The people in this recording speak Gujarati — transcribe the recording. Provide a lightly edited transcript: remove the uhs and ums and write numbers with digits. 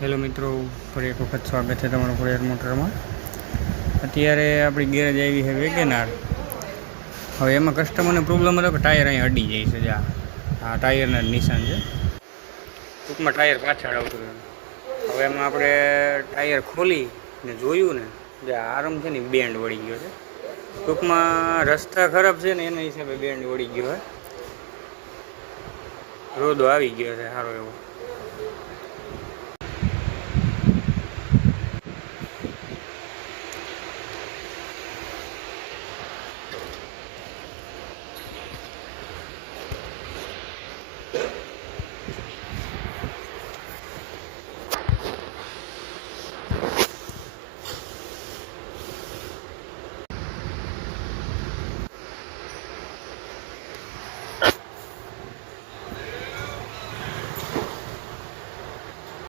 હેલો મિત્રો, ફરી એક વખત સ્વાગત છે તમારું કુરિયર મોટરમાં. અત્યારે આપણી ગેરેજ આવી છે વેગેનાર. હવે એમાં કસ્ટમરને પ્રોબ્લેમ હતો કે ટાયર અહીં અડી જાય છે. જા આ ટાયરના જ નિશાન છે. ટૂંકમાં ટાયર પાછળ આવતું હતું. હવે એમાં આપણે ટાયર ખોલીને જોયું ને, જે આરમ છે ને બેન્ડ વળી ગયો છે. ટૂંકમાં રસ્તા ખરાબ છે ને એના હિસાબે બેન્ડ વળી ગયો છે. રોદો આવી ગયો છે સારો એવો.